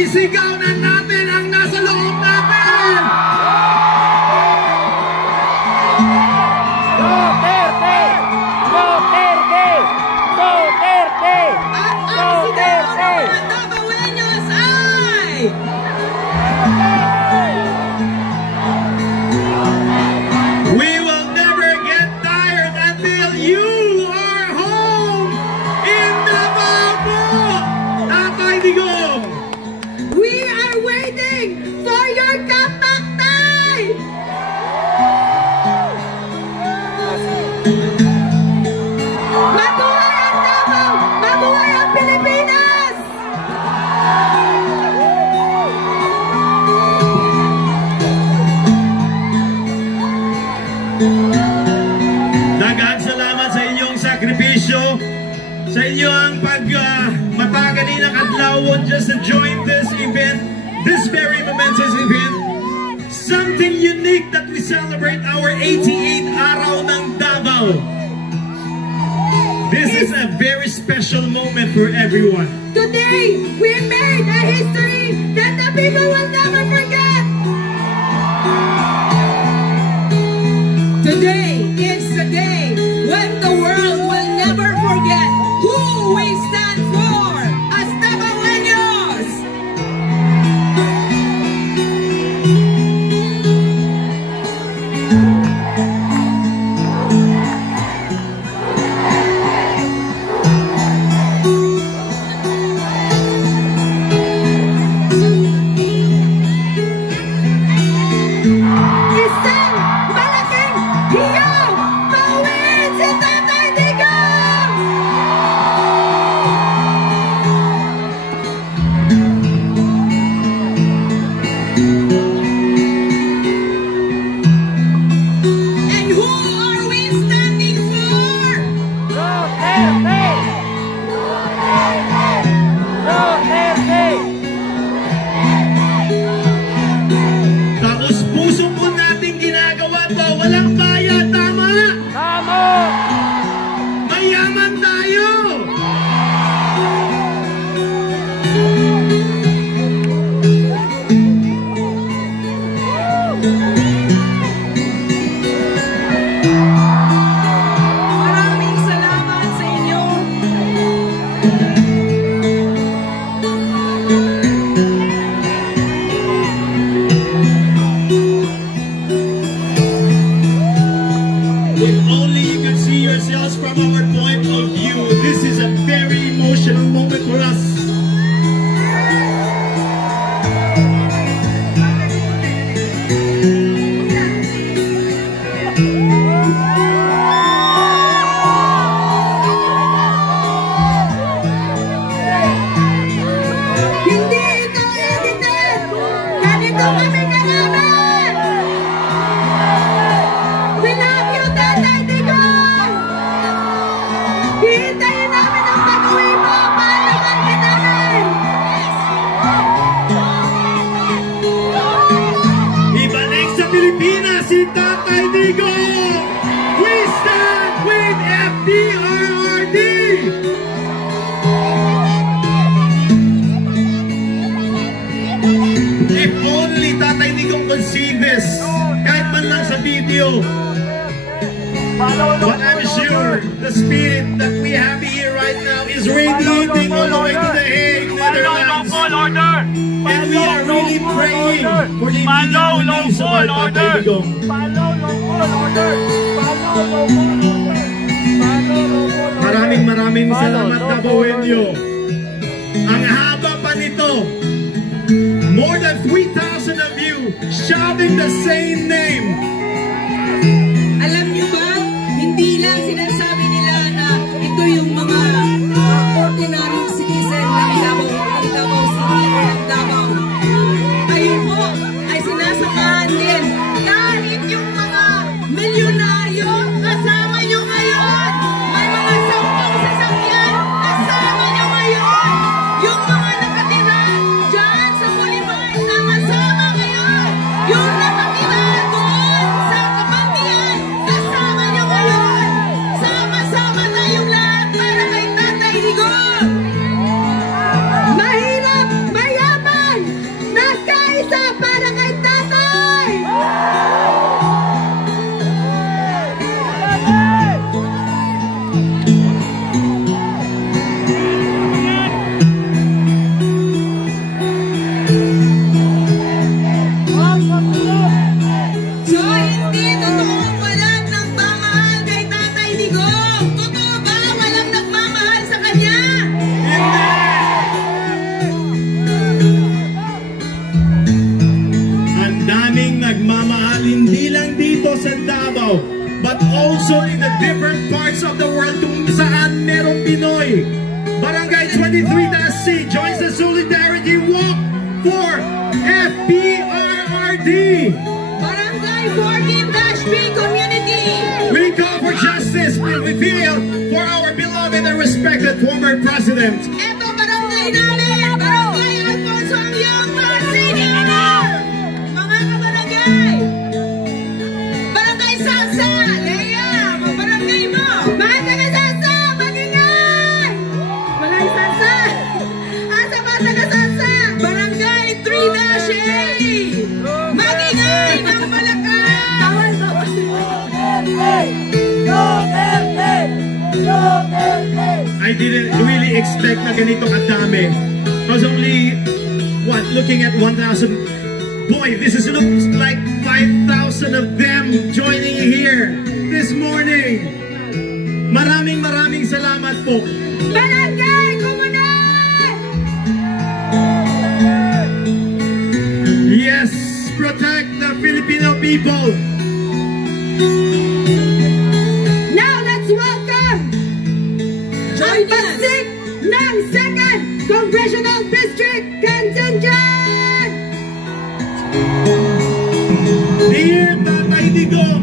Isigaw na natin ang nasa loob natin! Duterte! Duterte! Duterte! At ang sigaw ng mga Dabaweños ay... We will never get tired until you are home in Davao! Tatay Digong! We are waiting for your comeback, Tay! Mabuhay ang Davao! Mabuhay ang Pilipinas! Daghang salamat sa inyong sakripisyo, sa inyong pagmatagali ng adlaw just to join this event, this very momentous event. Something unique that we celebrate our 88th araw ng Davao. This is a very special moment for everyone. Today, we made a history that the people will never forget! Today is the day when the world will never forget who we stand for as Dabaweños! Isang malaking hiyaw! Pauwiin si Tatay Digong! And who are we standing for? Duterte! Duterte! Tapos puso po natin ginagawa to, walang bayad, tama? Tama! Mayaman tayo! Maraming salamat sa inyo. If only you could see yourselves from our point of view, this is a very emotional moment for us. Hindi ito edited! Ganito kami kalaban! We love you, Tatay Digong! Hihintayin namin ang pag-uwi mo! Paalaman ka namin! Ibalik sa Pilipinas si Tatay Digong! We stand with FDRRD! If only Tatay Digong could see this, kahit man lang sa video. But I'm sure the spirit that we have here right now is radiating all the way to the Hague, Netherlands. And we are really praying for the immediate release of our Tatay Digong. Maraming salamat, Dabaweño. Ang haba pa nito. More than 3,000 of you shouting the same name. Alam niyo ba, hindi lang sinasabi nila na ito yung mga ordinary citizen ng Davao City o ng Davao. Kayo po ay sinasamahan din kahit yung mga milyonaryo kasama nyo ngayon. May mga 10 sasakyan kasama nyo ngayon. Yung mga nakatira dyan sa Boulevard na kasama ngayon. Yung nakatira doon for FPRRD. Barangay 14-B Community. We call for justice and we feel for our beloved and respected former president. Ito barangay namin, Barangay Alfonso Ang Senior. Mga kabarangay, Barangay Salsa, Lea, mga barangay mo. Mga taga Salsa, magingay! Walay Salsa. Asa ba taga Salsa? Barangay 3-A. Magingay ng Malacan. Tawal ba? I didn't really expect na ganito kadami. I was only, looking at 1,000. Boy, this looks like 5,000 of them joining here this morning. Maraming salamat po. Barangay Komunal! Yes, protect the Filipino people. Now let's welcome ang pagsik ng 2nd Congressional District Contingent! Dear Tatay Digong,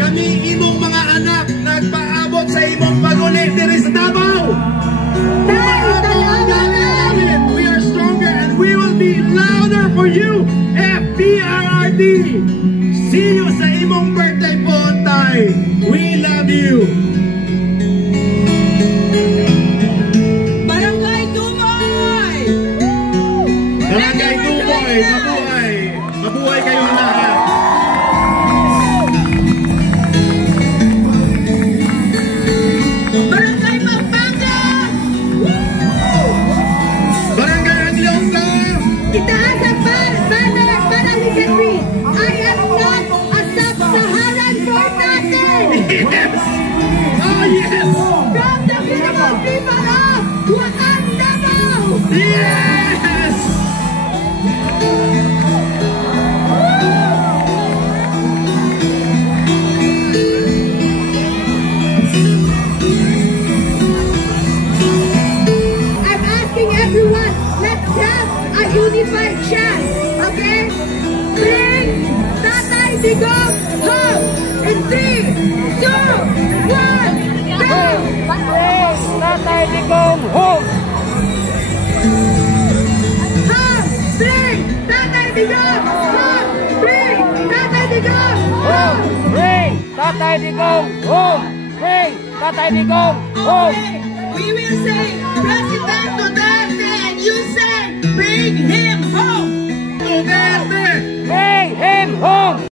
kami imong mga anak nagpaabot sa imong pagulit diri sa Davao. We are stronger and we will be louder for you, FPRRD. See you sa imong birthday po, Tay. We love you. Barangay Dumoy! Barangay Dumoy, mabuhay. Mabuhay kayong lahat. Barangay Pampanga! Barangay Aglionga. Itaas ang banner para ni Henry. I am not a sub-Saharan for nothing! Yes. Oh, yes. From the beautiful people of Wakandamo! Yes. I'm asking everyone, let's have a unified chant, okay? Bring Tatay Digong home in 3, 2, 1, go! Bring Tatay Digong home! Home! Bring Tatay Digong home! Bring Tatay Digong home! Bring Tatay Digong home! Bring Tatay Digong home! Okay, we will say President Duterte and you say bring him